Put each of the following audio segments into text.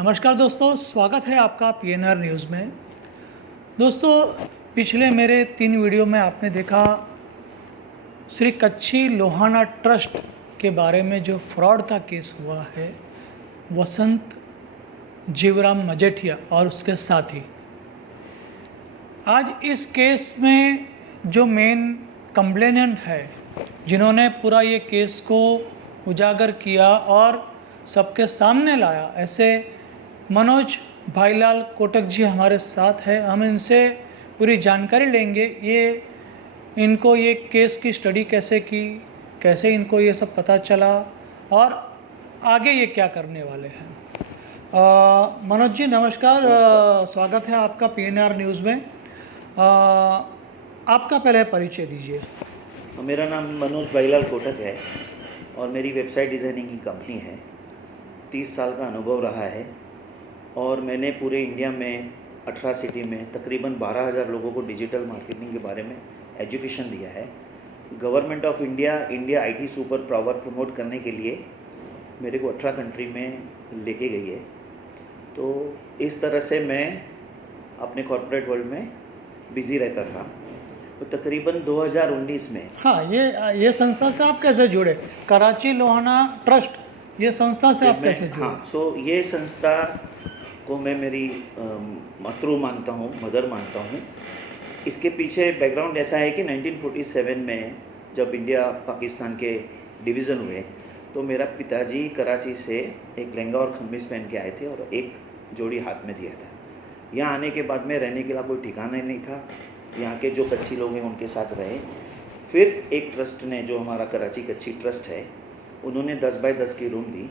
नमस्कार दोस्तों, स्वागत है आपका पीएनआर न्यूज़ में। दोस्तों, पिछले मेरे 3 वीडियो में आपने देखा श्री कच्छी लोहाना ट्रस्ट के बारे में जो फ्रॉड का केस हुआ है वसंत जीवराम मजेठिया और उसके साथी। आज इस केस में जो मेन कंप्लेनेंट है, जिन्होंने पूरा ये केस को उजागर किया और सबके सामने लाया, ऐसे मनोज भाईलाल कोटक जी हमारे साथ है। हम इनसे पूरी जानकारी लेंगे, इनको ये केस की स्टडी कैसे की, कैसे इनको ये सब पता चला और आगे ये क्या करने वाले हैं। मनोज जी नमस्कार, स्वागत है आपका पीएनआर न्यूज़ में। आपका पहले परिचय दीजिए। मेरा नाम मनोज भाईलाल कोटक है और मेरी वेबसाइट डिज़ाइनिंग की कंपनी है। 30 साल का अनुभव रहा है और मैंने पूरे इंडिया में 18 सिटी में तकरीबन 12,000 लोगों को डिजिटल मार्केटिंग के बारे में एजुकेशन दिया है। Government of India IT super power promote करने के लिए मेरे को 18 कंट्री में लेके गई है। तो इस तरह से मैं अपने कॉर्पोरेट वर्ल्ड में बिज़ी रहता था। तो तकरीबन 2019 में हाँ, ये संस्था से आप कैसे जुड़े? कराची लोहाना ट्रस्ट, ये संस्था से आप कैसे जुड़े? हाँ, सो ये संस्था को मैं मेरी मातृ मानता हूँ, मदर मानता हूँ। इसके पीछे बैकग्राउंड ऐसा है कि 1947 में जब इंडिया पाकिस्तान के डिवीज़न हुए तो मेरा पिताजी कराची से एक लहंगा और खमीज पहन के आए थे और एक जोड़ी हाथ में दिया था। यहाँ आने के बाद में रहने के लिए कोई ठिकाना ही नहीं था। यहाँ के जो कच्ची लोग हैं उनके साथ रहे। फिर एक ट्रस्ट ने, जो हमारा कराची कच्ची ट्रस्ट है, उन्होंने 10 बाय 10 की रूम दी,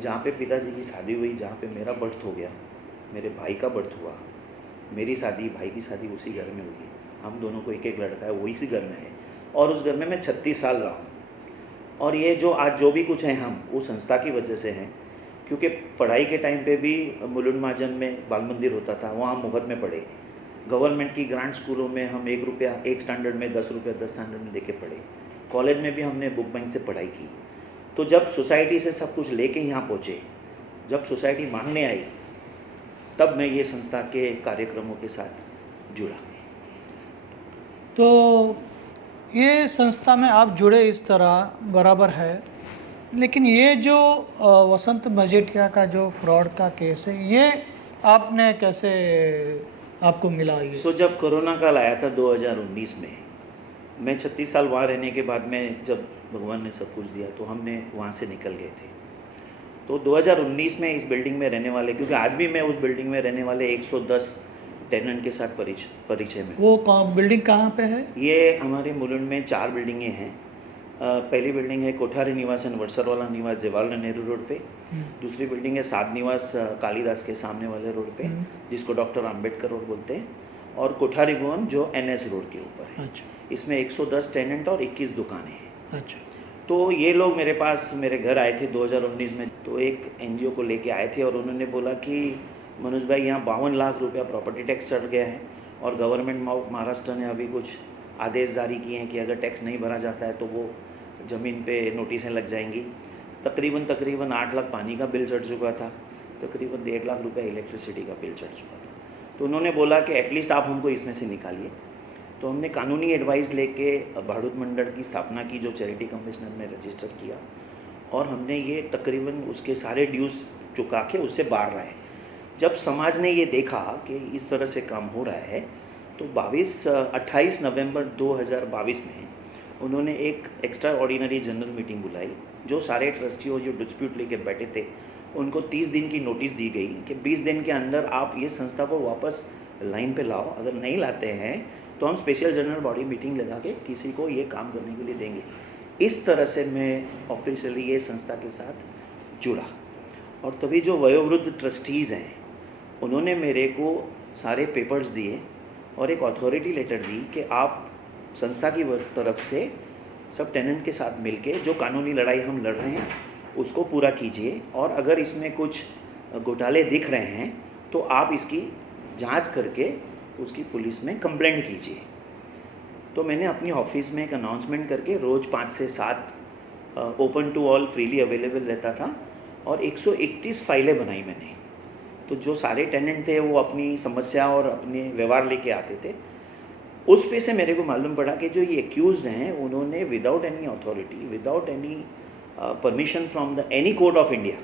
जहाँ पे पिताजी की शादी हुई, जहाँ पे मेरा बर्थ हो गया, मेरे भाई का बर्थ हुआ, मेरी शादी, भाई की शादी उसी घर में हुई। हम दोनों को एक एक लड़का है, वो इसी घर में है और उस घर में मैं 36 साल रहा हूँ। और ये जो आज जो भी कुछ है हम वो संस्था की वजह से हैं, क्योंकि पढ़ाई के टाइम पे भी मुलुंड महाजन में बाल मंदिर होता था, वहाँ मुफ्त में पढ़े। गवर्नमेंट की ग्रांट स्कूलों में हम 1 रुपया एक स्टैंडर्ड में, 10 रुपया 10 स्टैंडर्ड में लेके पढ़े। कॉलेज में भी हमने बुक बैंक से पढ़ाई की। तो जब सोसाइटी से सब कुछ लेके यहाँ पहुँचे, जब सोसाइटी मांगने आई, तब मैं ये संस्था के कार्यक्रमों के साथ जुड़ा। तो ये संस्था में आप जुड़े इस तरह बराबर है, लेकिन ये जो वसंत मजेठिया का जो फ्रॉड का केस है, ये आपने कैसे, आपको मिला ये? सो जब कोरोना काल आया था 2019 में, मैं 36 साल वहाँ रहने के बाद में, जब भगवान ने सब कुछ दिया तो हमने वहाँ से निकल गए थे। तो 2019 में इस बिल्डिंग में रहने वाले, क्योंकि आज भी मैं उस बिल्डिंग में रहने वाले 110 टेनेंट के साथ परिचय में। वो बिल्डिंग कहाँ पे है? ये हमारे मुलुंड में 4 बिल्डिंगें हैं। पहली बिल्डिंग है कोठारी निवास एंड वटसरवाला निवास, जवाहरलाल नेहरू रोड पे। दूसरी बिल्डिंग है साध निवास, कालीदास के सामने वाले रोड पे, जिसको डॉक्टर आम्बेडकर रोड बोलते हैं। और कोठारी भवन जो NS रोड के ऊपर है। अच्छा। इसमें 110 टेनेंट और 21 दुकानें हैं। अच्छा। तो ये लोग मेरे पास, मेरे घर आए थे 2019 में। तो एक NGO को लेके आए थे और उन्होंने बोला कि मनोज भाई, यहाँ 52 लाख रुपया प्रॉपर्टी टैक्स चढ़ गया है और गवर्नमेंट ऑफ महाराष्ट्र ने अभी कुछ आदेश जारी किए हैं कि अगर टैक्स नहीं भरा जाता है तो वो ज़मीन पे नोटिसें लग जाएंगी। तकरीबन 8 लाख पानी का बिल चढ़ चुका था, तकरीबन 1.5 लाख रुपया इलेक्ट्रिसिटी का बिल चढ़ चुका था। तो उन्होंने बोला कि एटलीस्ट आप हमको इसमें से निकालिए। तो हमने कानूनी एडवाइस लेके भाड़ूत मंडल की स्थापना की, जो चैरिटी कमिश्नर ने रजिस्टर किया, और हमने ये तकरीबन उसके सारे ड्यूज़ चुका के उससे बाहर रहे। जब समाज ने ये देखा कि इस तरह से काम हो रहा है, तो 28 नवंबर 2022 में उन्होंने एक एक्स्ट्रा ऑर्डिनरी जनरल मीटिंग बुलाई। जो सारे ट्रस्टियों जो डिस्प्यूट लेके बैठे थे, उनको 30 दिन की नोटिस दी गई कि 20 दिन के अंदर आप ये संस्था को वापस लाइन पे लाओ। अगर नहीं लाते हैं तो हम स्पेशल जनरल बॉडी मीटिंग लगा के किसी को ये काम करने के लिए देंगे। इस तरह से मैं ऑफिशियली ये संस्था के साथ जुड़ा। और तभी जो वयोवृद्ध ट्रस्टीज़ हैं, उन्होंने मेरे को सारे पेपर्स दिए और एक अथॉरिटी लेटर दी कि आप संस्था की तरफ से सब टेनेंट के साथ मिलके जो कानूनी लड़ाई हम लड़ रहे हैं उसको पूरा कीजिए, और अगर इसमें कुछ घोटाले दिख रहे हैं तो आप इसकी जांच करके उसकी पुलिस में कंप्लेंट कीजिए। तो मैंने अपनी ऑफिस में एक अनाउंसमेंट करके रोज़ 5 से 7 open to all freely available रहता था और 131 फाइलें बनाई मैंने। तो जो सारे टेनेंट थे वो अपनी समस्या और अपने व्यवहार लेके आते थे। उस पे से मेरे को मालूम पड़ा कि जो ये एक्यूज्ड हैं उन्होंने without any authority, without any permission from the any court of India,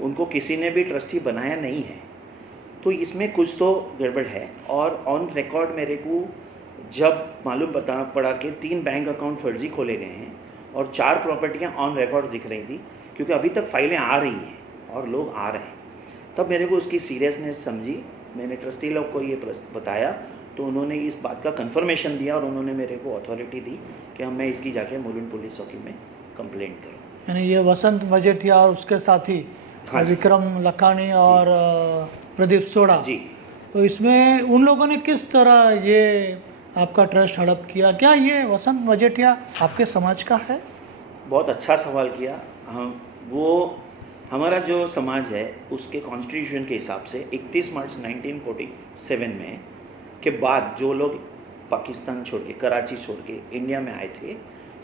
उनको किसी ने भी ट्रस्टी बनाया नहीं है। तो इसमें कुछ तो गड़बड़ है। और ऑन रिकॉर्ड मेरे को जब मालूम पड़ा कि 3 बैंक अकाउंट फर्जी खोले गए हैं और 4 प्रॉपर्टियां ऑन रिकॉर्ड दिख रही थी, क्योंकि अभी तक फाइलें आ रही हैं और लोग आ रहे हैं, तब मेरे को उसकी सीरियसनेस समझी। मैंने ट्रस्टी लोग को ये बताया तो उन्होंने इस बात का कंफर्मेशन दिया और उन्होंने मेरे को अथॉरिटी दी कि मैं इसकी जाके मुलुंड पुलिस चौकी में कंप्लेंट करूँ। यानी ये वसंत मजेठिया और उसके साथी हाँ जी। विक्रम लखानी और प्रदीप सोडा जी, तो इसमें उन लोगों ने किस तरह ये आपका ट्रस्ट हड़प किया? क्या ये वसंत मजेठिया आपके समाज का है? बहुत अच्छा सवाल किया। हम वो हमारा जो समाज है उसके कॉन्स्टिट्यूशन के हिसाब से 31 मार्च 1947 में के बाद जो लोग पाकिस्तान छोड़ के, कराची छोड़ के इंडिया में आए थे,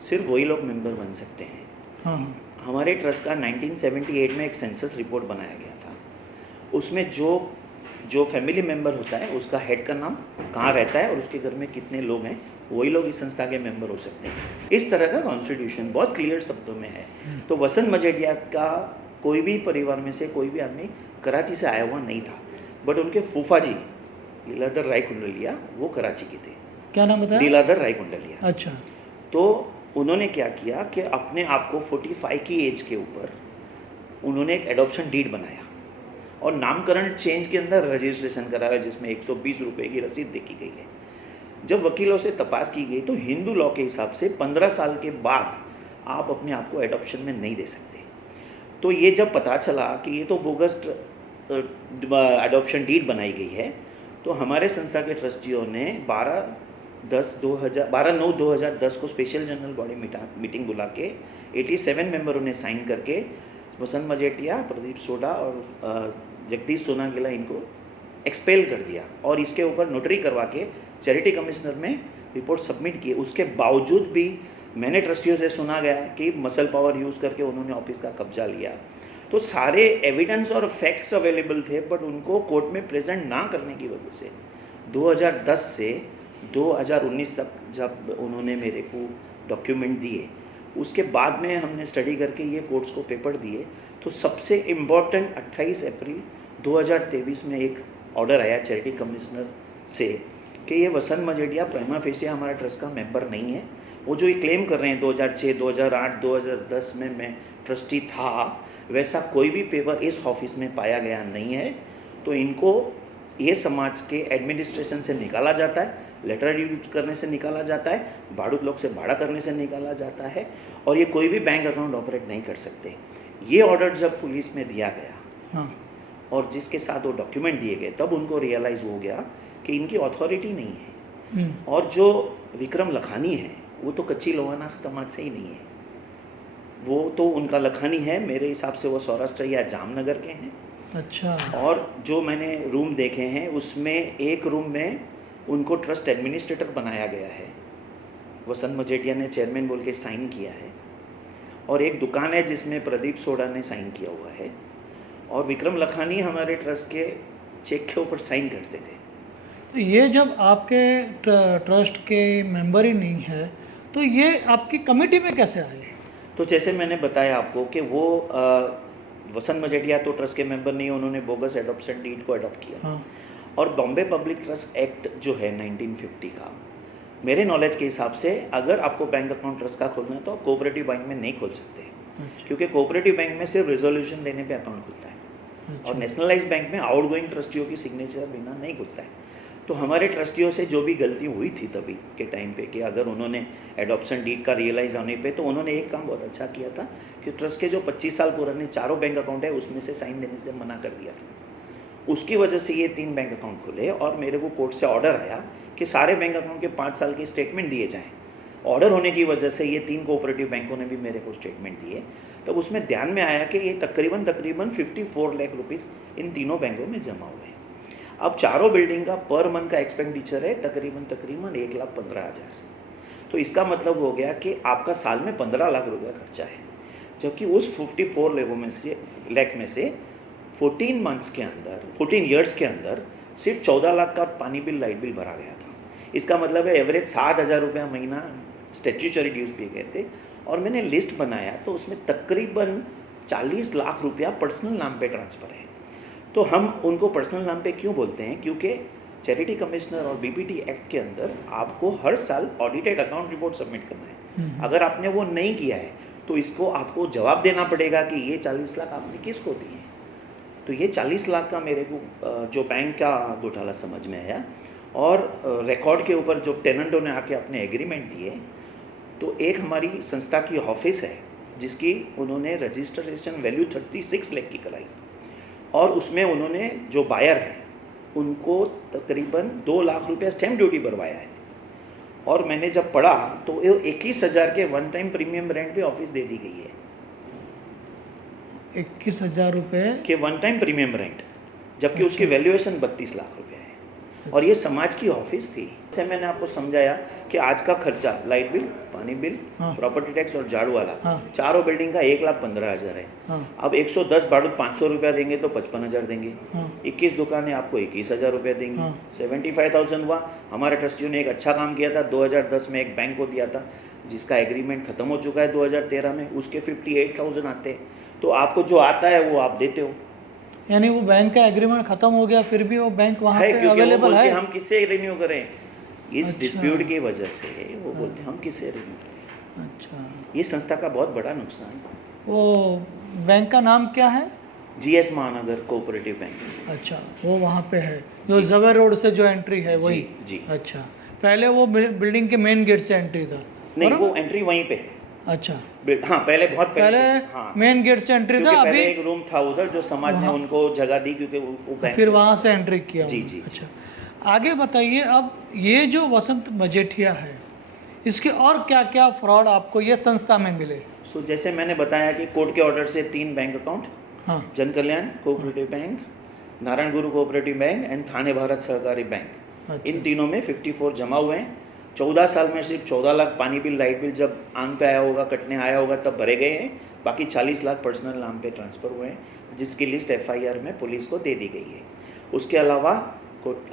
सिर्फ वही लोग मेंबर बन सकते हैं। हाँ, हमारे ट्रस्ट का 1978 में एक सेंसस रिपोर्ट बनाया गया था। उसमें जो फैमिली मेंबर होता है उसका हेड का नाम, कहाँ रहता है और उसके घर में कितने लोग हैं, वही लोग इस संस्था के मेंबर हो सकते हैं। इस तरह का कॉन्स्टिट्यूशन बहुत क्लियर शब्दों में है। तो वसंत मजेठिया का कोई भी परिवार में से कोई भी आदमी कराची से आया हुआ नहीं था, बट उनके फूफा जी लीलाधर राय कुंडलिया वो कराची के थे। क्या नाम बताया? लीलाधर राय कुंडलिया। अच्छा, तो उन्होंने क्या किया कि अपने आप को 45 की एज के ऊपर उन्होंने एक एडॉप्शन डीड बनाया और नामकरण चेंज के अंदर रजिस्ट्रेशन कराया, जिसमें 120 रुपये की रसीद देखी गई है। जब वकीलों से तपास की गई तो हिंदू लॉ के हिसाब से 15 साल के बाद आप अपने आप को एडॉप्शन में नहीं दे सकते। तो ये जब पता चला कि ये तो बोगस एडॉप्शन डीड बनाई गई है, तो हमारे संस्था के ट्रस्टियों ने 12/9/2010 को स्पेशल जनरल बॉडी मीटिंग बुला के 87 मेंबरों ने साइन करके वसंत मजेठिया, प्रदीप सोडा और जगदीश सोनागिला इनको एक्सपेल कर दिया और इसके ऊपर नोटरी करवा के चैरिटी कमिश्नर में रिपोर्ट सबमिट की। उसके बावजूद भी मैंने ट्रस्टियों से सुना गया कि मसल पावर यूज़ करके उन्होंने ऑफिस का कब्जा लिया। तो सारे एविडेंस और फैक्ट्स अवेलेबल थे, बट उनको कोर्ट में प्रेजेंट ना करने की वजह से 2010 से 2019 तक जब उन्होंने मेरे को डॉक्यूमेंट दिए, उसके बाद में हमने स्टडी करके ये कोर्ट्स को पेपर दिए। तो सबसे इम्पॉर्टेंट 28 अप्रैल 2023 में एक ऑर्डर आया चैरिटी कमिश्नर से कि ये वसंत मजेठिया प्राइमा फेसिए हमारा ट्रस्ट का मेंबर नहीं है। वो जो ये क्लेम कर रहे हैं 2006, 2008, 2010 में मैं ट्रस्टी था, वैसा कोई भी पेपर इस ऑफिस में पाया गया नहीं है। तो इनको ये समाज के एडमिनिस्ट्रेशन से निकाला जाता है, लेटर यूज करने से निकाला जाता है, भाड़ूत लोग से भाड़ा करने से निकाला जाता है, और ये कोई भी बैंक अकाउंट ऑपरेट नहीं कर सकते। ये ऑर्डर जब पुलिस में दिया गया, हाँ, और जिसके साथ वो डॉक्यूमेंट दिए गए, तब उनको रियलाइज़ हो गया कि इनकी अथॉरिटी नहीं है। और जो विक्रम लखानी है वो तो कच्ची लोहाना समाज से ही नहीं है, वो तो उनका लखानी है, मेरे हिसाब से वो सौराष्ट्र या जामनगर के हैं। अच्छा, और जो मैंने रूम देखे हैं उसमें एक रूम में उनको ट्रस्ट एडमिनिस्ट्रेटर बनाया गया है, वसंत मजेठिया ने चेयरमैन बोल के साइन किया है, और एक दुकान है जिसमें प्रदीप सोडा ने साइन किया हुआ है, और विक्रम लखानी हमारे ट्रस्ट के चेक के ऊपर साइन करते थे। तो ये जब आपके ट्रस्ट के मेंबर ही नहीं है तो ये आपकी कमेटी में कैसे आए? तो जैसे मैंने बताया आपको कि वो वसंत मजेठिया तो ट्रस्ट के मेंबर नहीं, उन्होंने बोगस एडॉप्शन डीड को अडॉप्ट किया। हाँ, और बॉम्बे पब्लिक ट्रस्ट एक्ट जो है 1950 का, मेरे नॉलेज के हिसाब से अगर आपको बैंक अकाउंट ट्रस्ट का खोलना है तो आप कोऑपरेटिव बैंक में नहीं खोल सकते, अच्छा, क्योंकि कोऑपरेटिव बैंक में सिर्फ रेजोल्यूशन देने पे अकाउंट खुलता है, और नेशनलाइज बैंक में आउटगोइंग ट्रस्टियों की सिग्नेचर बिना नहीं खुलता है। तो हमारे ट्रस्टियों से जो भी गलती हुई थी तभी के टाइम पे कि अगर उन्होंने एडॉप्शन डीड का रियलाइज़ होने पे, तो उन्होंने एक काम बहुत अच्छा किया था कि ट्रस्ट के जो 25 साल पुराने चारों बैंक अकाउंट है उसमें से साइन देने से मना कर दिया था। उसकी वजह से ये 3 बैंक अकाउंट खुले, और मेरे को कोर्ट से ऑर्डर आया कि सारे बैंक अकाउंट के 5 साल के स्टेटमेंट दिए जाएँ। ऑर्डर होने की वजह से ये 3 कोऑपरेटिव बैंकों ने भी मेरे को स्टेटमेंट दिए। तब उसमें ध्यान में आया कि ये तकरीबन 54 लाख रुपीस इन तीनों बैंकों में जमा हुए हैं। अब चारों बिल्डिंग का पर मंथ का एक्सपेंडिचर है तकरीबन 1,15,000। तो इसका मतलब हो गया कि आपका साल में 15 लाख रुपया खर्चा है, जबकि उस 54 लाख में से 14 मंथ्स के अंदर 14 ईयर्स के अंदर सिर्फ 14 लाख का पानी बिल लाइट बिल भरा गया था। इसका मतलब है एवरेज 7,000 रुपया महीना स्टैट्यूटरी ड्यूज पे गए थे। और मैंने लिस्ट बनाया तो उसमें तकरीबन 40 लाख रुपया पर्सनल नाम पे ट्रांसफ़र है। तो हम उनको पर्सनल नाम पे क्यों बोलते हैं? क्योंकि चैरिटी कमिश्नर और बीपीटी एक्ट के अंदर आपको हर साल ऑडिटेड अकाउंट रिपोर्ट सबमिट करना है। अगर आपने वो नहीं किया है तो इसको आपको जवाब देना पड़ेगा कि ये 40 लाख आपने किसको दिए। तो ये 40 लाख का मेरे को जो बैंक का घोटाला समझ में आया और रिकॉर्ड के ऊपर जो टेनेंटों ने आके अपने एग्रीमेंट दिए, तो एक हमारी संस्था की ऑफिस है जिसकी उन्होंने रजिस्ट्रेशन वैल्यू 36 लाख की कराई और उसमें उन्होंने जो बायर है उनको तकरीबन 2 लाख रुपया स्टैम्प ड्यूटी भरवाया है। और मैंने जब पढ़ा तो 21,000 के वन टाइम प्रीमियम रेंट पे ऑफिस दे दी गई है। 21,000 रुपये के वन टाइम प्रीमियम रेंट, जबकि उसकी वैल्यूएशन 32 लाख रुपए है। और ये समाज की ऑफिस थी। जैसे मैंने आपको समझाया कि आज का खर्चा लाइट बिल, पानी बिल, प्रॉपर्टी टैक्स और झाड़ू वाला, चारों बिल्डिंग का 1,15,000 है। अब 110 बारूद 500 रुपया देंगे तो 55,000 देंगे। 21 दुकानें आपको 21,000 रुपया देंगी। 75,000 हुआ। हमारे ट्रस्टियों ने एक अच्छा काम किया था, 2010 में एक बैंक को दिया था जिसका एग्रीमेंट खत्म हो चुका है 2013 में, उसके 58,000 आते हैं। तो आपको जो आता है वो आप देते हो। यानी वो बैंक का एग्रीमेंट खत्म हो गया फिर भी वो बैंक वहाँ पे अवेलेबल है। हम किससे रिन्यू करें? इस डिस्प्यूट की वजह से वो बोलते हैं हम किससे रिन्यू करें। अच्छा, ये संस्था का बहुत बड़ा नुकसान है। वो बैंक का नाम क्या है? जीएस महानगर कोऑपरेटिव बैंक। अच्छा, वो वहाँ पे है जो जवेर रोड से जो एंट्री है वही? जी। अच्छा, पहले वो बिल्डिंग के मेन गेट से एंट्री था? नहीं, वो एंट्री वहीं पे है। अच्छा, हाँ, पहले बहुत पहले मेन गेट से एंट्री था। अभी एक रूम था उधर जो समाज ने उनको जगह दी क्योंकि वो बैंक फिर वहाँ से एंट्री किया। जी। अच्छा, आगे बताइए। अब ये जो वसंत मजेठिया है, इसके और क्या क्या फ्रॉड आपको ये संस्था में मिले? सो जैसे मैंने बताया कि कोर्ट के ऑर्डर से 3 बैंक अकाउंट, जन कल्याण cooperative bank, Narayan Guru cooperative bank and थाने भारत सहकारी बैंक, इन तीनों में 54 जमा हुए हैं। 14 साल में सिर्फ 14 लाख पानी बिल, लाइट बिल जब आंग पे आया होगा, कटने आया होगा तब भरे गए हैं। बाकी 40 लाख पर्सनल नाम पे ट्रांसफ़र हुए हैं, जिसकी लिस्ट एफआईआर में पुलिस को दे दी गई है। उसके अलावा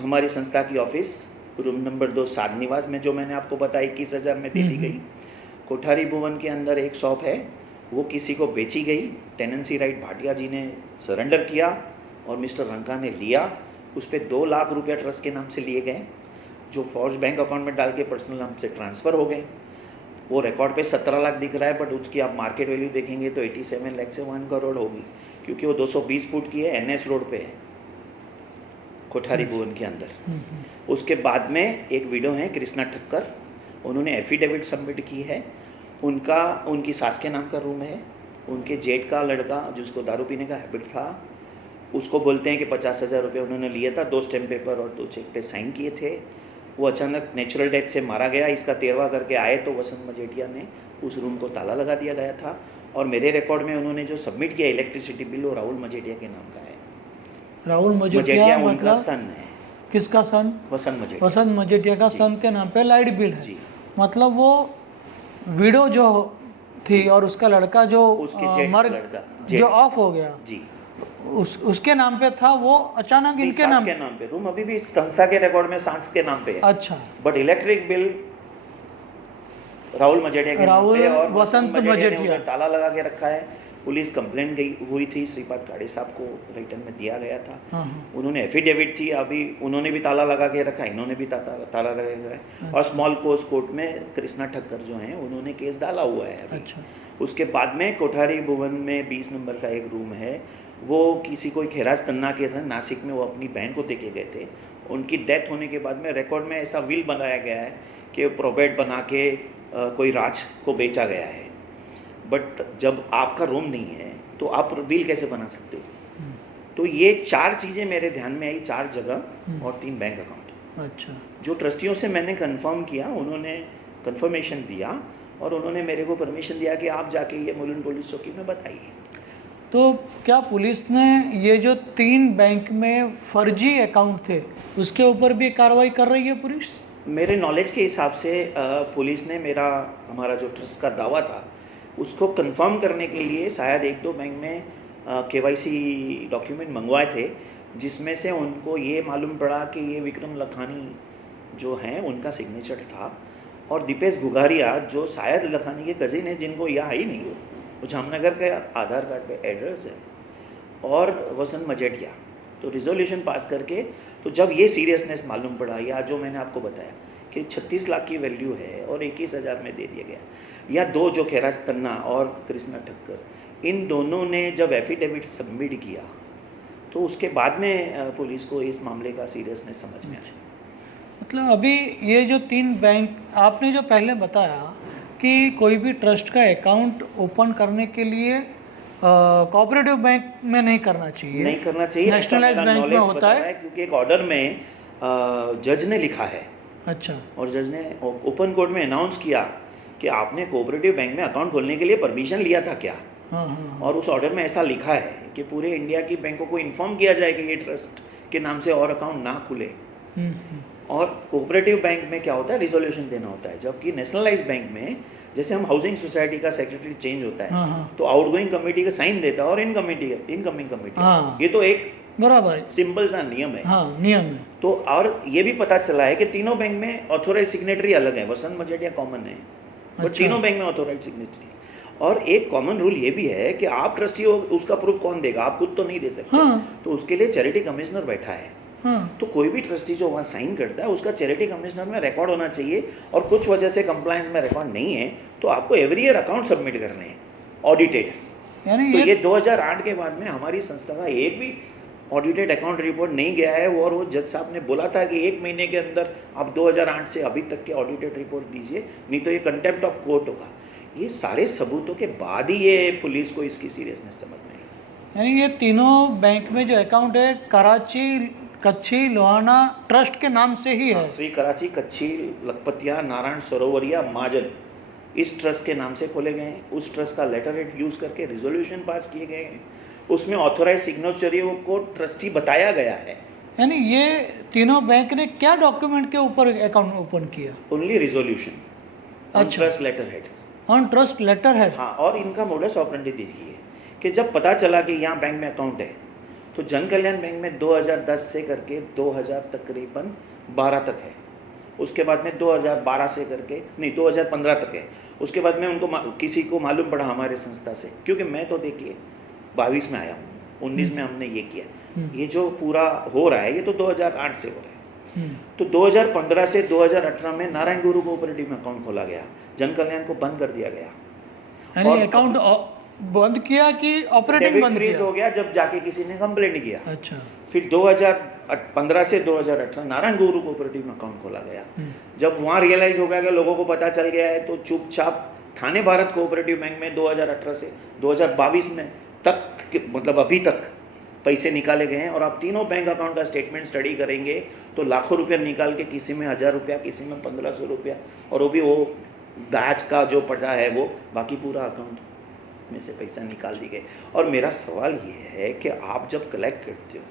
हमारी संस्था की ऑफिस रूम नंबर 2 साध निवास में, जो मैंने आपको बताया 21,000 में दे दी गई। कोठारी भवन के अंदर एक शॉप है, वो किसी को बेची गई। टेनेंसी राइट भाटिया जी ने सरेंडर किया और मिस्टर रंका ने लिया। उस पर 2 लाख रुपया ट्रस्ट के नाम से लिए गए, जो फॉर्ज बैंक अकाउंट में डाल के पर्सनल नाम से ट्रांसफ़र हो गए। वो रिकॉर्ड पे 17 लाख दिख रहा है, बट उसकी आप मार्केट वैल्यू देखेंगे तो 87 लाख से 1 करोड़ होगी, क्योंकि वो 220 फुट की है, एनएस रोड पे है, कोठारी भवन के अंदर। उसके बाद में एक विडो है कृष्णा ठक्कर, उन्होंने एफिडेविट सबमिट की है। उनकी सास के नाम का रूम है। उनके जेठ का लड़का जिसको दारू पीने का हैबिट था, उसको बोलते हैं कि 50,000 रुपये उन्होंने लिए था, 2 स्टैम्प पेपर और 2 चेक पे साइन किए थे। वो अचानक नेचुरल डेथ से मारा गया। इसका तेरवा करके आए तो वसंत मजेठिया ने उस रूम को ताला लगा दिया गया था। और मेरे रिकॉर्ड में उन्होंने जो सबमिट किया इलेक्ट्रिसिटी बिल, वो राहुल मजेठिया के नाम का है। राहुल मजेठिया उनका सन है। किसका सन? वसंत मजेठिया। वसंत मजेठिया का सन के नाम पे लाइट बिल है। जी। मतलब वो विडो जो थी और उसका लड़का जो जो ऑफ हो गया जी, उसके नाम पे था, वो अचानक इनके नाम पे रूम अभी भी संस्था के रिकॉर्ड में सांस के नाम पे है। अच्छा, but electric bill Rahul Majethia के नाम पे और वसंत मजेठिया ताला लगा के रखा है। पुलिस कंप्लेंट हुई थी, श्रीपाद काड़े साहब को रिटर्न में दिया गया था। उन्होंने एफिडेविट थी, अभी उन्होंने भी ताला लगा के रखा, इन्होंने भी ताला लगा के रखा। और स्मॉल कोर्स कोर्ट में कृष्णा ठक्कर जो हैं उन्होंने केस डाला हुआ है अभी। अच्छा। उसके बाद में कोठारी भवन में 20 नंबर का एक रूम है, वो किसी को खैराज तन्ना के थे नासिक में, वो अपनी बहन को देके गए थे। उनकी डेथ होने के बाद में रिकॉर्ड में ऐसा विल बनाया गया है कि प्रोबेट बना के कोई राज को बेचा गया है। बट जब आपका रूम नहीं है तो आप विल कैसे बना सकते हो? तो ये 4 चीज़ें मेरे ध्यान में आई, 4 जगह और 3 बैंक अकाउंट। अच्छा। जो ट्रस्टियों से मैंने कंफर्म किया, उन्होंने कंफर्मेशन दिया और उन्होंने मेरे को परमिशन दिया कि आप जाके ये मुलुंड पुलिस चौकी में बताइए। तो क्या पुलिस ने ये जो 3 बैंक में फर्जी अकाउंट थे उसके ऊपर भी कार्रवाई कर रही है पुलिस? मेरे नॉलेज के हिसाब से पुलिस ने हमारा जो ट्रस्ट का दावा था उसको कंफर्म करने के लिए शायद 1-2 बैंक में KYC डॉक्यूमेंट मंगवाए थे, जिसमें से उनको ये मालूम पड़ा कि ये विक्रम लखानी जो हैं उनका सिग्नेचर था, और दीपेश गुगारिया जो शायद लखानी के कज़िन है, जिनको यहाँ ही नहीं हो, वो जामनगर के आधार कार्ड पे एड्रेस है, और वसंत मजेठिया। तो रिजोल्यूशन पास करके, तो जब ये सीरियसनेस मालूम पड़ा, या जो मैंने आपको बताया कि 36 लाख की वैल्यू है और 21,000 में दे दिया गया, या दो जो खैराज तन्ना और कृष्णा ठक्कर, इन दोनों ने जब एफिडेविट सबमिट किया, तो उसके बाद में पुलिस को इस मामले का सीरियसनेस समझ में आया। मतलब अभी ये जो 3 बैंक आपने जो पहले बताया कि कोई भी ट्रस्ट का अकाउंट ओपन करने के लिए कोऑपरेटिव बैंक में नहीं करना चाहिए, नहीं करना चाहिए, नेशनलाइज्ड बैंक में होता है, क्योंकि एक ऑर्डर में जज ने लिखा है। अच्छा। और जज ने ओपन कोर्ट में अनाउंस किया कि आपने कोऑपरेटिव बैंक में अकाउंट खोलने के लिए परमिशन लिया था क्या। हाँ। और उस ऑर्डर में ऐसा लिखा है कि पूरे इंडिया की बैंकों को इन्फॉर्म किया जाए कि ये ट्रस्ट के नाम से और अकाउंट ना खुले। और कोऑपरेटिव बैंक में क्या होता है, रिजोल्यूशन देना होता है, जबकि नेशनलाइज्ड बैंक में जैसे हम हाउसिंग सोसाइटी का सेक्रेटरी चेंज होता है, हाँ। तो आउटगोइंग कमेटी का साइन देता है और इनकमिंग कमेटी। हाँ। ये तो एक बराबर सिंपल सा नियम है। हाँ, नियम है। तो और ये भी पता चला है कि तीनों बैंक में ऑथोराइज सिग्नेटरी अलग है, वसंत मजेठिया कॉमन है, बट तीनों बैंक में ऑथोराइज सिग्नेटरी। और एक कॉमन रूल ये भी है कि आप ट्रस्टी हो, उसका प्रूफ कौन देगा, आप खुद तो नहीं दे सकते। हाँ। तो उसके लिए चैरिटी कमिश्नर बैठा है। हाँ। तो कोई भी ट्रस्टी जो वहाँ साइन करता है, उसका चैरिटी कमिश्नर में रिकॉर्ड होना चाहिए, और कुछ वजह से कंप्लायंस में रिकॉर्ड नहीं है, तो आपको एवरी ईयर अकाउंट सबमिट करने हैं ऑडिटेड। यानी तो ये 2008 के बाद में हमारी संस्था का एक भी ऑडिटेड अकाउंट रिपोर्ट नहीं गया है, और वो जज साहब ने बोला था कि 1 महीने के अंदर आप 2008 से अभी तक के ऑडिटेड रिपोर्ट दीजिए, नहीं तो ये कंटेम्प्ट ऑफ कोर्ट होगा। ये सारे सबूतों के बाद ही ये पुलिस को इसकी सीरियसनेस समझ में आई। यानी ये तीनों बैंक में जो अकाउंट है कराची कच्छी लोहाना ट्रस्ट के नाम से ही है। श्री कराची कच्छी लखपतिया नारायण सरोवरिया महाजन, इस ट्रस्ट के नाम से खोले गए हैं। उस ट्रस्ट का लेटर हेड यूज़ करके रिजोल्यूशन पास किए गए हैं, उसमें ऑथोराइज सिग्नेचरियों को ट्रस्टी बताया गया है। यानी ये तीनों बैंक ने क्या डॉक्यूमेंट के ऊपर अकाउंट ओपन किया? ओनली रिजोल्यूशन ऑन अच्छा। Trust letter head. On trust letter head. हाँ, और इनका मोडस ऑपरेंडी देखिए कि जब पता चला कि यहाँ बैंक में अकाउंट है, तो जन कल्याण बैंक में 2010 से करके 2000 तकरीबन 12 तक है, उसके बाद में 2012 से करके नहीं 2015 तक है। उसके बाद में उनको किसी को मालूम पड़ा हमारे संस्था से, क्योंकि मैं तो देखिए 22 में आया हूँ, 19 में हमने ये किया। ये जो पूरा हो रहा है ये तो 2008 से हो रहा है। तो 2015 से 2018 में नारायण गुरु कोऑपरेटिव में अकाउंट खोला गया, जन कल्याण को बंद कर दिया गया। यानी अकाउंट बंद किया कि ऑपरेटिंग बंद फ्रीज किया? हो गया जब जाके किसी ने कंप्लेंट किया। अच्छा। फिर 2015 से 2018 नारायण गुरु कोऑपरेटिव में अकाउंट खोला गया। जब वहाँ रियलाइज हो गया कि लोगों को पता चल गया है, तो चुपचाप थाने भारत कोऑपरेटिव बैंक में 2018 से 2022 में तक, मतलब अभी तक पैसे निकाले गए हैं। और आप तीनों बैंक अकाउंट का स्टेटमेंट स्टडी करेंगे तो लाखों रुपया निकाल के, किसी में 1000 रुपया, किसी में 1500 रुपया, और वो भी वो बैच का जो पड़ा है वो, बाकी पूरा अकाउंट में से पैसा निकाल दी गए। और मेरा सवाल ये है कि आप जब कलेक्ट करते हो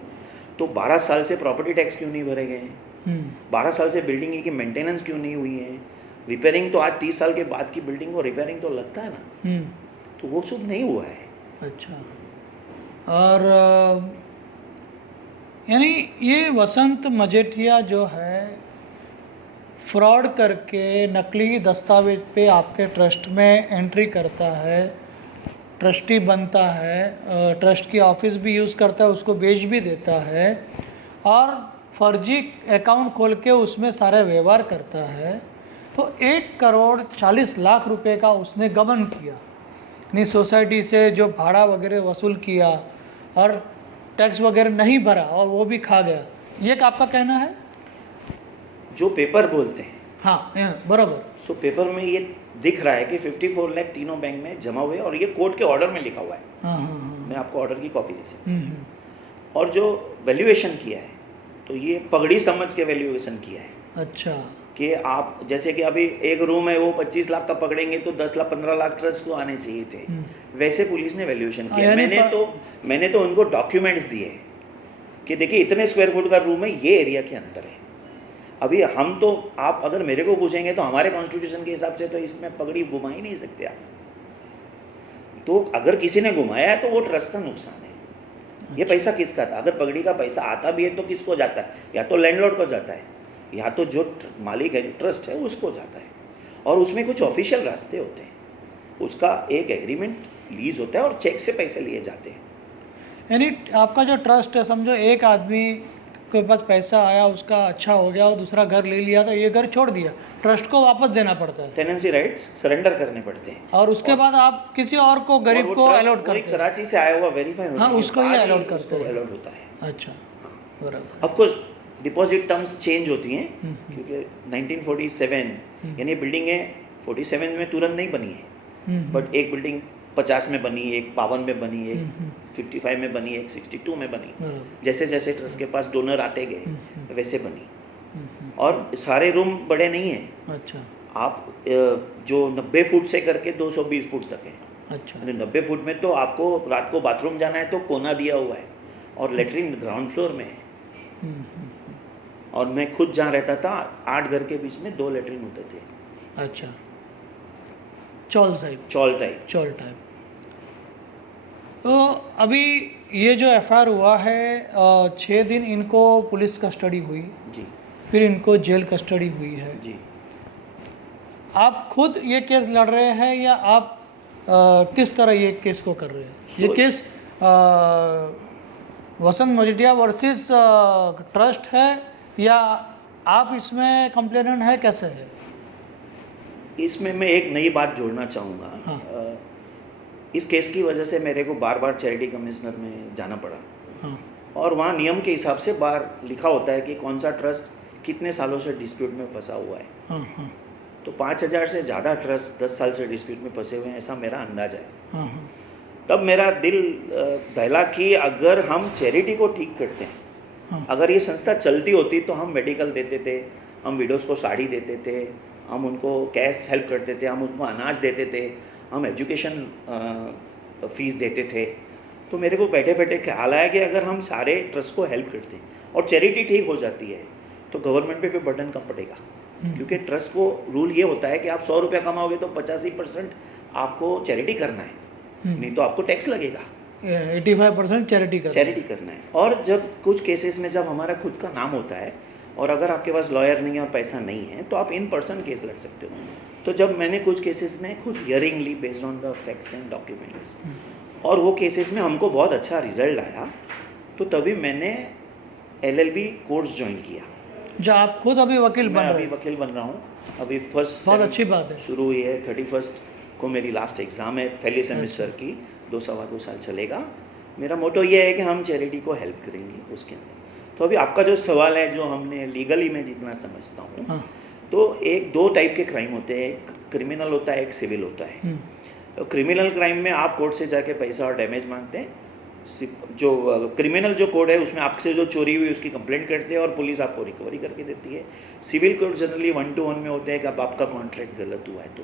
तो 12 साल से प्रॉपर्टी टैक्स क्यों नहीं भरे गए हैं? 12 साल से बिल्डिंग की मेंटेनेंस क्यों नहीं हुई है? रिपेयरिंग तो आज 30 साल के बाद की बिल्डिंग को रिपेयरिंग तो लगता है ना, तो वो सब नहीं हुआ है। अच्छा। और यानी ये वसंत मजेठिया जो है फ्रॉड करके नकली दस्तावेज पे आपके ट्रस्ट में एंट्री करता है, ट्रस्टी बनता है, ट्रस्ट की ऑफिस भी यूज़ करता है, उसको बेच भी देता है, और फर्जी अकाउंट खोल के उसमें सारे व्यवहार करता है। तो 1,40,00,000 रुपए का उसने गबन किया, यानी सोसाइटी से जो भाड़ा वगैरह वसूल किया और टैक्स वगैरह नहीं भरा और वो भी खा गया। ये आपका कहना है? जो पेपर बोलते हैं, हाँ बराबर। सो पेपर में ये दिख रहा है कि 54 लाख तीनों बैंक में जमा हुए, और ये कोर्ट के ऑर्डर में लिखा हुआ है। हाँ। मैं आपको ऑर्डर की कॉपी दे सकता। और जो वैल्यूएशन किया है, तो ये पगड़ी समझ के वैल्यूएशन किया है। अच्छा। कि आप जैसे कि अभी एक रूम है वो 25 लाख का पकड़ेंगे तो 10 लाख 15 लाख ट्रस्ट को आने चाहिए थे, वैसे पुलिस ने वैल्यूएशन किया। मैंने तो उनको डॉक्यूमेंट्स दिए कि देखिए इतने स्क्वायर फुट का रूम है, ये एरिया के अंदर है। अभी हम तो, आप अगर मेरे को पूछेंगे तो हमारे कॉन्स्टिट्यूशन के हिसाब से तो इसमें पगड़ी घुमा ही नहीं सकते आप। तो अगर किसी ने घुमाया है तो वो ट्रस्ट का नुकसान है। ये पैसा किसका था? अगर पगड़ी का पैसा आता भी है तो किसको जाता है? या तो लैंडलॉर्ड को जाता है, या तो जो मालिक है, ट्रस्ट है, उसको जाता है। और उसमें कुछ ऑफिशियल रास्ते होते हैं, उसका एक एग्रीमेंट लीज होता है और चेक से पैसे लिए जाते हैं। यानी आपका जो ट्रस्ट है, समझो एक आदमी के पास पैसा आया, उसका अच्छा हो गया और दूसरा घर ले लिया, तो ये घर छोड़ दिया, ट्रस्ट को वापस देना पड़ता है टेनेंसी राइट्स सरेंडर करने पड़ते हैं। और उसके बाद आप किसी और को, गरीब को अलॉट करते हैं। कराची से आया हुआ वेरीफाई, हाँ, उसको ही अलॉट करते हैं, अलॉट होता है। अच्छा, बराबर। Of course deposit terms change होती हैं, हम्म, क्योंकि 1947 यानी बिल्डिंगें 47 में तुरंत नहीं बनी है, बट एक बिल्डिंग 50 में बनी, एक 52 में बनी, एक 55 में बनी, एक 62 में बनी। बराबर। जैसे जैसे ट्रस्ट के पास डोनर आते गए वैसे बनी। हम्म, और सारे रूम बड़े नहीं हैं, अच्छा आप जो 90 फुट से करके 220 फुट तक है। अच्छा, यानी 90 फुट में तो आपको रात को बाथरूम जाना है तो कोना दिया हुआ है, और लेटरिन ग्राउंड फ्लोर में है। और मैं खुद जहाँ रहता था 8 घर के बीच में 2 लेटरिन होते थे, अच्छा, चौल साइड, चॉल टाइप। चौल टाइप। तो अभी ये जो एफआईआर हुआ है, 6 दिन इनको पुलिस कस्टडी हुई, जी फिर इनको जेल कस्टडी हुई है। जी। आप खुद ये केस लड़ रहे हैं या आप किस तरह ये केस को कर रहे हैं? ये केस वसंत मजीठिया वर्सेस ट्रस्ट है या आप इसमें कंप्लेनेंट है, कैसे है? इसमें मैं एक नई बात जोड़ना चाहूँगा। हाँ। इस केस की वजह से मेरे को बार बार चैरिटी कमिश्नर में जाना पड़ा, हाँ, और वहाँ नियम के हिसाब से बाहर लिखा होता है कि कौन सा ट्रस्ट कितने सालों से डिस्प्यूट में फंसा हुआ है। हाँ, हाँ, तो 5000 से ज़्यादा ट्रस्ट 10 साल से डिस्प्यूट में फंसे हुए हैं, ऐसा मेरा अंदाजा है। हाँ, हाँ, तब मेरा दिल दहला कि अगर हम चैरिटी को ठीक करते हैं, हाँ, अगर ये संस्था चलती होती तो हम मेडिकल देते थे, हम विडोज़ को साड़ी देते थे, हम उनको कैश हेल्प करते थे, हम उनको अनाज देते थे, हम एजुकेशन फीस देते थे। तो मेरे को बैठे बैठे ख्याल आया कि अगर हम सारे ट्रस्ट को हेल्प करते और चैरिटी ठीक हो जाती है तो गवर्नमेंट पे बर्डन कम पड़ेगा। क्योंकि ट्रस्ट को रूल ये होता है कि आप 100 रुपया कमाओगे तो 85% आपको चैरिटी करना है, नहीं तो आपको टैक्स लगेगा। 85% चैरिटी करना है। और जब कुछ केसेस में जब हमारा खुद का नाम होता है और अगर आपके पास लॉयर नहीं है और पैसा नहीं है तो आप इन पर्सन केस लड़ सकते हो। तो जब मैंने कुछ केसेस में खुद हियरिंग ली based on the facts and documents, और वो केसेस में हमको बहुत अच्छा रिजल्ट आया, तो तभी मैंने LLB कोर्स ज्वाइन किया। जो आप खुद अभी वकील बन मैं रहे अभी हैं, वकील बन रहा हूँ, अभी फर्स्ट बहुत अच्छी बात है। शुरू हुई है। 31 को मेरी लास्ट एग्ज़ाम है पहले सेमेस्टर की, 2-2.25 साल चलेगा। मेरा मोटो ये है कि हम चैरिटी को हेल्प करेंगे उसके अंदर। तो अभी आपका जो सवाल है, जो हमने लीगली मैं जितना समझता हूँ, हाँ, तो एक 2 टाइप के क्राइम होते हैं, एक क्रिमिनल होता है, एक सिविल होता है। तो क्रिमिनल क्राइम में आप कोर्ट से जाके पैसा और डैमेज मांगते हैं। जो क्रिमिनल जो कोड है उसमें आपसे जो चोरी हुई उसकी कंप्लेंट करते हैं और पुलिस आपको रिकवरी करके देती है। सिविल कोड जनरली 1-to-1 में होते हैं कि अब आपका कॉन्ट्रैक्ट गलत हुआ है तो।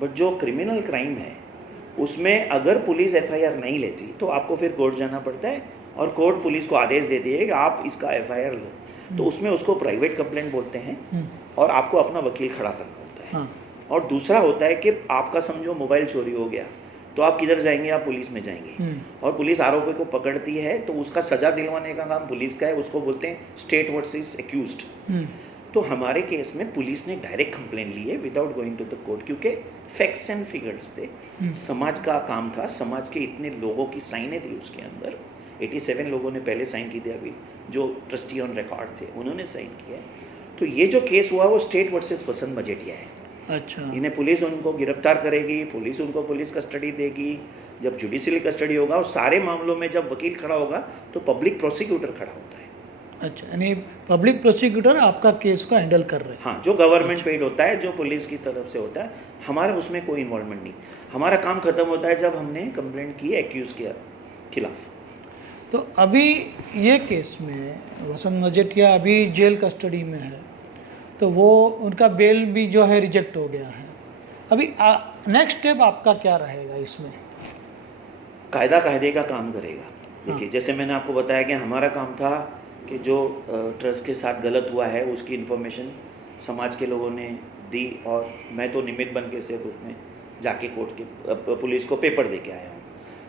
बट जो क्रिमिनल क्राइम है उसमें अगर पुलिस FIR नहीं लेती तो आपको फिर कोर्ट जाना पड़ता है, और कोर्ट पुलिस को आदेश देती है कि आप इसका FIR लो। तो उसमें उसको प्राइवेट कंप्लेंट बोलते हैं, और आपको अपना वकील खड़ा करना होता है। हाँ, और दूसरा होता है कि आपका समझो मोबाइल चोरी हो गया, तो आप किधर जाएंगे? आप पुलिस में जाएंगे, और पुलिस आरोपी को पकड़ती है तो उसका सजा दिलवाने का काम पुलिस का है। उसको बोलते हैं स्टेट वर्सेस एक्यूज्ड। तो हमारे केस में पुलिस ने डायरेक्ट कंप्लेन ली है without going to the court, क्योंकि फैक्ट्स एंड फिगर्स थे, समाज का काम था, समाज के इतने लोगों की साइनें थी उसके अंदर। 87 लोगों ने पहले साइन की थी, अभी जो ट्रस्टी ऑन रिकॉर्ड थे उन्होंने साइन किया है। तो ये जो केस हुआ वो स्टेट वर्सेस वसंत मजीठिया है। अच्छा, इन्हें पुलिस उनको गिरफ्तार करेगी, पुलिस उनको पुलिस कस्टडी देगी। जब जुडिशियल कस्टडी होगा और सारे मामलों में जब वकील खड़ा होगा तो पब्लिक प्रोसिक्यूटर खड़ा होता है। अच्छा, यानी पब्लिक प्रोसिक्यूटर आपका केस को हैंडल कर रहे हैं। हाँ, जो गवर्नमेंट पेड होता है, जो पुलिस की तरफ से होता है, हमारा उसमें कोई इन्वॉल्वमेंट नहीं। हमारा काम खत्म होता है जब हमने कंप्लेंट की एक्यूज के खिलाफ। तो अभी ये केस में वसंत मजीठिया अभी जेल कस्टडी में है, तो वो उनका बेल भी जो है रिजेक्ट हो गया है। अभी नेक्स्ट स्टेप आपका क्या रहेगा इसमें? कायदे का काम करेगा। देखिए, जैसे मैंने आपको बताया कि हमारा काम था कि जो ट्रस्ट के साथ गलत हुआ है उसकी इन्फॉर्मेशन समाज के लोगों ने दी, और मैं तो निमित्त बन के सिर्फ उसमें जाके कोर्ट के पुलिस को पेपर दे के आया हूँ।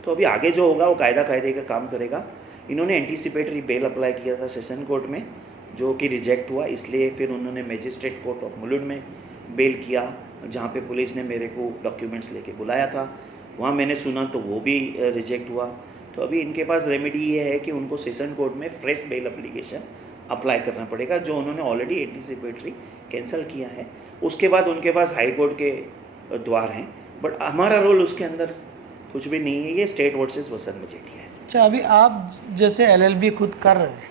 तो अभी आगे जो होगा वो कायदे का काम करेगा। इन्होंने एंटीसिपेटरी बेल अप्लाई किया था सेशन कोर्ट में, जो कि रिजेक्ट हुआ, इसलिए फिर उन्होंने मजिस्ट्रेट कोर्ट ऑफ मुलुंड में बेल किया, जहाँ पे पुलिस ने मेरे को डॉक्यूमेंट्स लेके बुलाया था। वहाँ मैंने सुना तो वो भी रिजेक्ट हुआ। तो अभी इनके पास रेमेडी ये है कि उनको सेशन कोर्ट में फ्रेश बेल एप्लीकेशन अप्लाई करना पड़ेगा, जो उन्होंने ऑलरेडी एंटीसिपेटरी कैंसिल किया है। उसके बाद उनके पास हाई कोर्ट के द्वार हैं, बट हमारा रोल उसके अंदर कुछ भी नहीं है। ये स्टेट वर्सेस वसंत मजेठिया है। अच्छा, अभी आप जैसे एलएलबी खुद कर रहे हैं,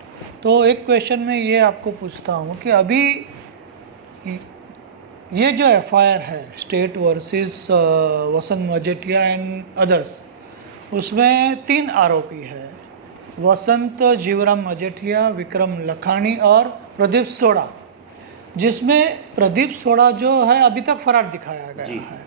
तो एक क्वेश्चन में ये आपको पूछता हूँ कि अभी ये जो एफआईआर है state versus Vasant Majethia and others, उसमें 3 आरोपी है, वसंत जीवराम मजेठिया, विक्रम लखानी और प्रदीप सोढ़ा, जिसमें प्रदीप सोढ़ा जो है अभी तक फरार दिखाया गया जी। है।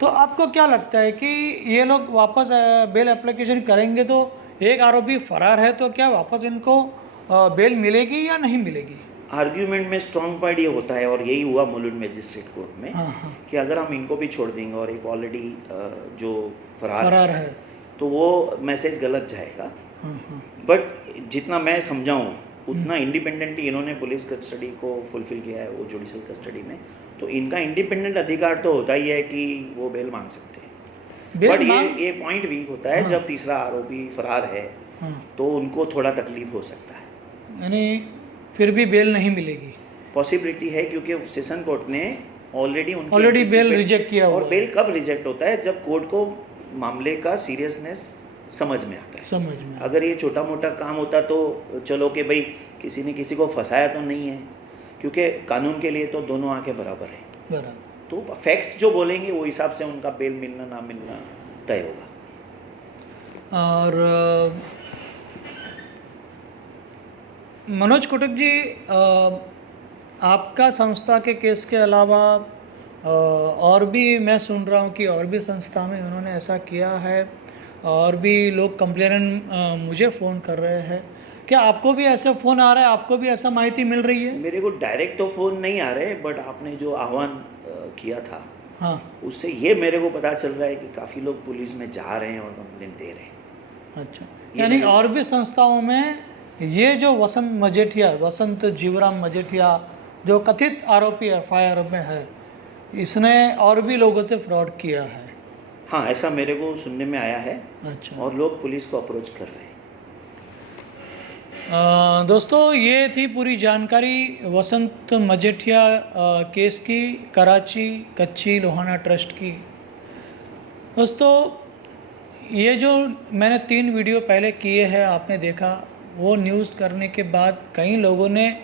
तो आपको क्या लगता है कि ये लोग वापस बेल एप्लीकेशन करेंगे तो एक आरोपी फरार है, तो क्या वापस इनको बेल मिलेगी या नहीं मिलेगी? आर्ग्यूमेंट में स्ट्रॉन्ग पॉइंट ये होता है, और यही हुआ मुलुंड मजिस्ट्रेट कोर्ट में, हाँ। कि अगर हम इनको भी छोड़ देंगे और एक ऑलरेडी जो फरार है। तो वो मैसेज गलत जाएगा। हाँ। बट जितना मैं समझाऊँ उतना इंडिपेंडेंटली इन्होंने पुलिस कस्टडी को फुलफिल किया है, वो जुडिशल कस्टडी में, तो इनका इंडिपेंडेंट अधिकार तो होता ही है कि वो बेल मांग सकते हैं। बट ये पॉइंट वीक होता है। हाँ। जब तीसरा आरोपी फरार है, हाँ, तो उनको थोड़ा तकलीफ हो सकता है, यानी फिर भी बेल नहीं मिलेगी, पॉसिबिलिटी है, क्योंकि सेशन कोर्ट ने ऑलरेडी बेल रिजेक्ट किया। और बेल कब रिजेक्ट होता है? जब कोर्ट को मामले का सीरियसनेस समझ में आता है। अगर ये छोटा मोटा काम होता तो चलो कि भाई किसी ने किसी को फंसाया तो नहीं है, क्योंकि कानून के लिए तो दोनों आंखें बराबर है। तो फैक्ट्स जो बोलेंगे वो हिसाब से उनका बेल मिलना ना मिलना तय होगा। और मनोज कोटक जी, आपका संस्था के केस के अलावा और भी मैं सुन रहा हूँ कि और भी संस्था में उन्होंने ऐसा किया है, और भी लोग कंप्लेनेंट मुझे फ़ोन कर रहे हैं। क्या आपको भी ऐसे फ़ोन आ रहा है? आपको भी ऐसा माहिती मिल रही है? मेरे को डायरेक्ट तो फ़ोन नहीं आ रहे, बट आपने जो आह्वान किया था, हाँ, उससे ये मेरे को पता चल रहा है कि काफ़ी लोग पुलिस में जा रहे हैं और कंप्लेंट दे रहे हैं। अच्छा, यानी और भी संस्थाओं में ये जो वसंत जीवराम मजेठिया जो कथित आरोपी एफआईआर में है, इसने और भी लोगों से फ्रॉड किया है। हाँ, ऐसा मेरे को सुनने में आया है। अच्छा, और लोग पुलिस को अप्रोच कर रहे हैं। दोस्तों, ये थी पूरी जानकारी वसंत मजेठिया केस की, कराची कच्ची लोहाना ट्रस्ट की। दोस्तों, ये जो मैंने 3 वीडियो पहले किए हैं, आपने देखा, वो न्यूज़ करने के बाद कई लोगों ने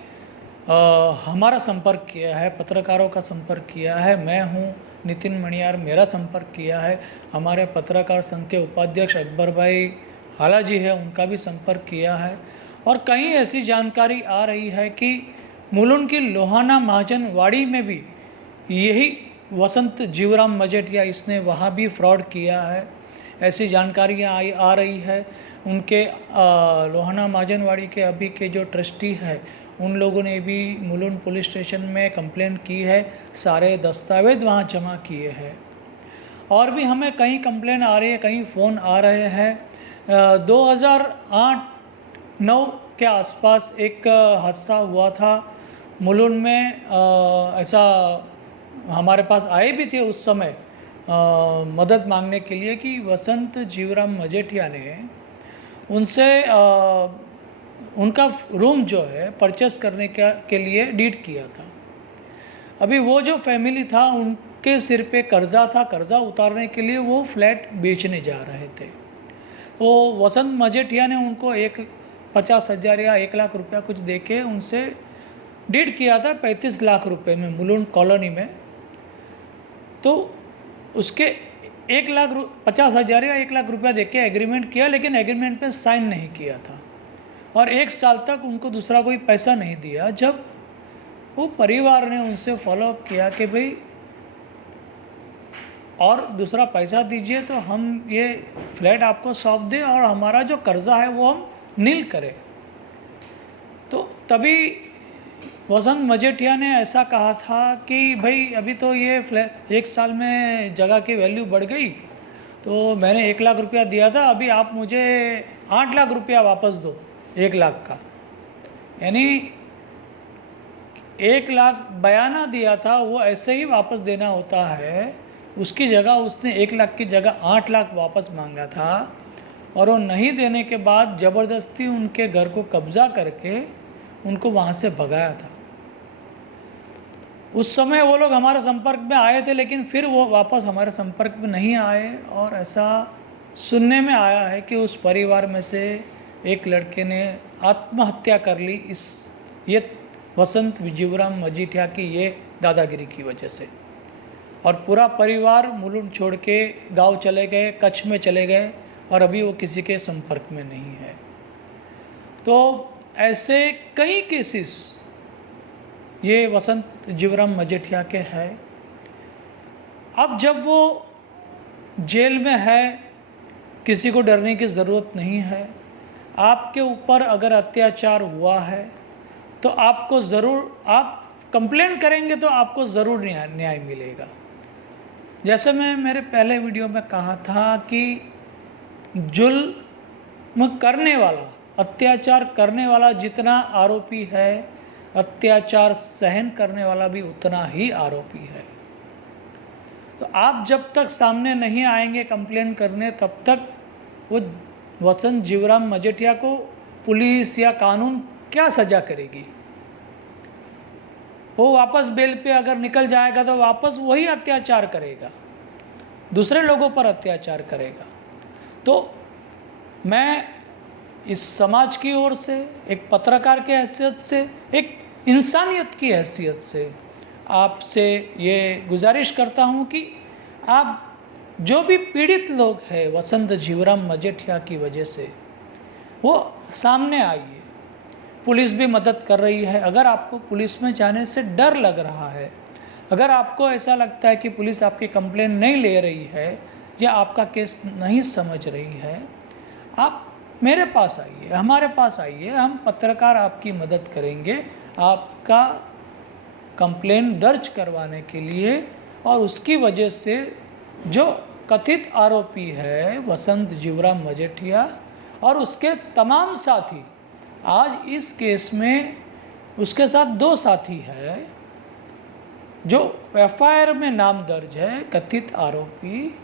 हमारा संपर्क किया है, पत्रकारों का संपर्क किया है। मैं हूँ नितिन मणियार, मेरा संपर्क किया है। हमारे पत्रकार संघ के उपाध्यक्ष अकबर भाई हाला जी है, उनका भी संपर्क किया है। और कहीं ऐसी जानकारी आ रही है कि मुलुंड की लोहाना महाजनवाड़ी में भी यही वसंत जीवराम मजेठिया, इसने वहाँ भी फ्रॉड किया है, ऐसी जानकारियाँ आ रही है। उनके लोहाना महाजनवाड़ी के अभी के जो ट्रस्टी है, उन लोगों ने भी मुलुंड पुलिस स्टेशन में कंप्लेंट की है, सारे दस्तावेज वहाँ जमा किए हैं। और भी हमें कहीं कंप्लेंट आ रही है, कहीं फ़ोन आ रहे हैं। 2008-9 के आसपास एक हादसा हुआ था मुलुंड में। ऐसा हमारे पास आए भी थे उस समय मदद मांगने के लिए कि वसंत जीवराम मजेठिया ने उनसे उनका रूम जो है परचेस करने के लिए डीड किया था। अभी वो जो फैमिली था, उनके सिर पे कर्ज़ा था, कर्ज़ा उतारने के लिए वो फ्लैट बेचने जा रहे थे। तो वसंत मजेठिया ने उनको 50,000 या 1 लाख रुपया कुछ दे के उनसे डीड किया था 35 लाख रुपए में मुलुंड कॉलोनी में। तो उसके 50,000 या 1 लाख रुपया दे के एग्रीमेंट किया, लेकिन एग्रीमेंट पे साइन नहीं किया था और 1 साल तक उनको दूसरा कोई पैसा नहीं दिया। जब वो परिवार ने उनसे फॉलोअप किया कि भाई और दूसरा पैसा दीजिए तो हम ये फ्लैट आपको सौंप दें और हमारा जो कर्ज़ा है वो हम नील करें, तो तभी वसंत मजेठिया ने ऐसा कहा था कि भाई अभी तो ये फ्लैट 1 साल में जगह की वैल्यू बढ़ गई, तो मैंने 1 लाख रुपया दिया था, अभी आप मुझे 8 लाख रुपया वापस दो 1 लाख का, यानी 1 लाख बयाना दिया था वो ऐसे ही वापस देना होता है। उसकी जगह उसने 1 लाख की जगह 8 लाख वापस मांगा था और वो नहीं देने के बाद ज़बरदस्ती उनके घर को कब्ज़ा करके उनको वहाँ से भगाया था। उस समय वो लोग हमारे संपर्क में आए थे, लेकिन फिर वो वापस हमारे संपर्क में नहीं आए और ऐसा सुनने में आया है कि उस परिवार में से एक लड़के ने आत्महत्या कर ली ये वसंत जीवराम मजीठिया की ये दादागिरी की वजह से। और पूरा परिवार मुलुंड छोड़ के गांव चले गए, कच्छ में चले गए और अभी वो किसी के संपर्क में नहीं है। तो ऐसे कई केसेस ये वसंत जीवराम मजीठिया के हैं। अब जब वो जेल में है, किसी को डरने की ज़रूरत नहीं है। आपके ऊपर अगर अत्याचार हुआ है तो आपको ज़रूर, आप कंप्लेन करेंगे तो आपको ज़रूर न्याय मिलेगा। जैसे मैं मेरे पहले वीडियो में कहा था कि जुल्म करने वाला, अत्याचार करने वाला जितना आरोपी है, अत्याचार सहन करने वाला भी उतना ही आरोपी है। तो आप जब तक सामने नहीं आएंगे कंप्लेन करने, तब तक वो वसंत जीवराम मजीठिया को पुलिस या कानून क्या सज़ा करेगी। वो वापस बेल पे अगर निकल जाएगा तो वापस वही अत्याचार करेगा, दूसरे लोगों पर अत्याचार करेगा। तो मैं इस समाज की ओर से, एक पत्रकार के हैसियत से, एक इंसानियत की हैसियत से आपसे ये गुजारिश करता हूँ कि आप जो भी पीड़ित लोग हैं वसंत जीवराम मजीठिया की वजह से, वो सामने आइए। पुलिस भी मदद कर रही है। अगर आपको पुलिस में जाने से डर लग रहा है, अगर आपको ऐसा लगता है कि पुलिस आपकी कंप्लेन नहीं ले रही है या आपका केस नहीं समझ रही है, आप मेरे पास आइए, हमारे पास आइए। हम पत्रकार आपकी मदद करेंगे आपका कंप्लेन दर्ज करवाने के लिए। और उसकी वजह से जो कथित आरोपी है वसंत जीवराम मजीठिया और उसके तमाम साथी, आज इस केस में उसके साथ 2 साथी है जो एफआईआर में नाम दर्ज है। कथित आरोपी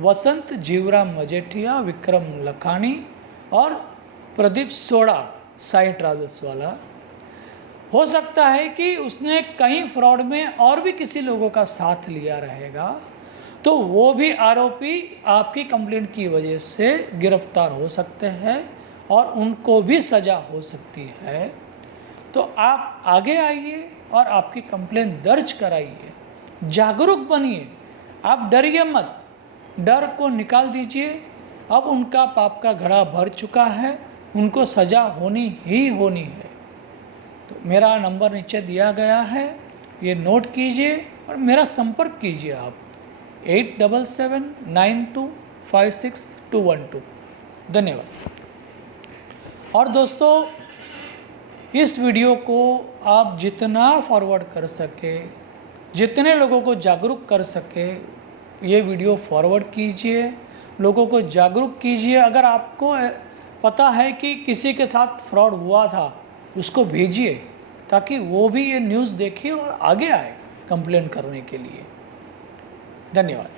वसंत जीवराम मजीठिया, विक्रम लखानी और प्रदीप सोड़ा, साई ट्रैवल्स वाला। हो सकता है कि उसने कहीं फ्रॉड में और भी किसी लोगों का साथ लिया रहेगा, तो वो भी आरोपी आपकी कंप्लेंट की वजह से गिरफ्तार हो सकते हैं और उनको भी सज़ा हो सकती है। तो आप आगे आइए और आपकी कंप्लेंट दर्ज कराइए, जागरूक बनिए, आप डरिए मत, डर को निकाल दीजिए। अब उनका पाप का घड़ा भर चुका है, उनको सज़ा होनी ही होनी है। तो मेरा नंबर नीचे दिया गया है, ये नोट कीजिए और मेरा संपर्क कीजिए आप 8779256212। धन्यवाद। और दोस्तों, इस वीडियो को आप जितना फॉरवर्ड कर सके, जितने लोगों को जागरूक कर सके, ये वीडियो फॉरवर्ड कीजिए, लोगों को जागरूक कीजिए। अगर आपको पता है कि किसी के साथ फ्रॉड हुआ था, उसको भेजिए ताकि वो भी ये न्यूज़ देखे और आगे आए कंप्लेंट करने के लिए। धन्यवाद।